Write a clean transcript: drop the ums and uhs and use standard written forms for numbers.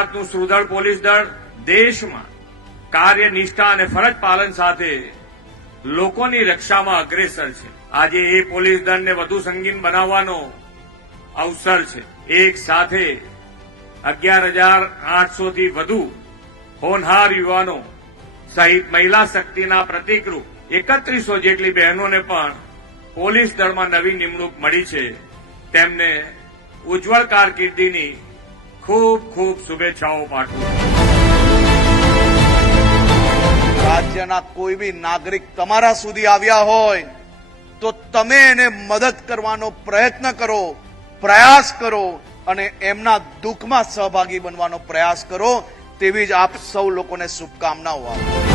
ગુજરાતનું સુદૃઢ પોલીસ દળ દેશમાં કાર્યનિષ્ઠા અને ફરજ પાલન સાથે લોકોની રક્ષામાં અગ્રેસર છે. આજે એ પોલીસ દળને વધુ સંગીન બનાવવાનો અવસર છે. એક સાથે 11,800 થી વધુ હોનહાર યુવાનો સહિત મહિલા શક્તિના પ્રતિકરૂપ 3100 જેટલી બહેનોને પણ પોલીસ દળમાં નવી નિમણૂક મળી છે. તેમને ઉજ્જવળ કારકિર્દીની ખૂબ ખૂબ શુભેચ્છાઓ પાઠવું. રાજ્યના કોઈ બી નાગરિક તમારા સુધી આવ્યા હોય તો તમે એને મદદ કરવાનો પ્રયત્ન કરો, પ્રયાસ કરો અને એમના દુઃખમાં સહભાગી બનવાનો પ્રયાસ કરો. તેવી જ આપ સૌ લોકોને શુભકામનાઓ આપો.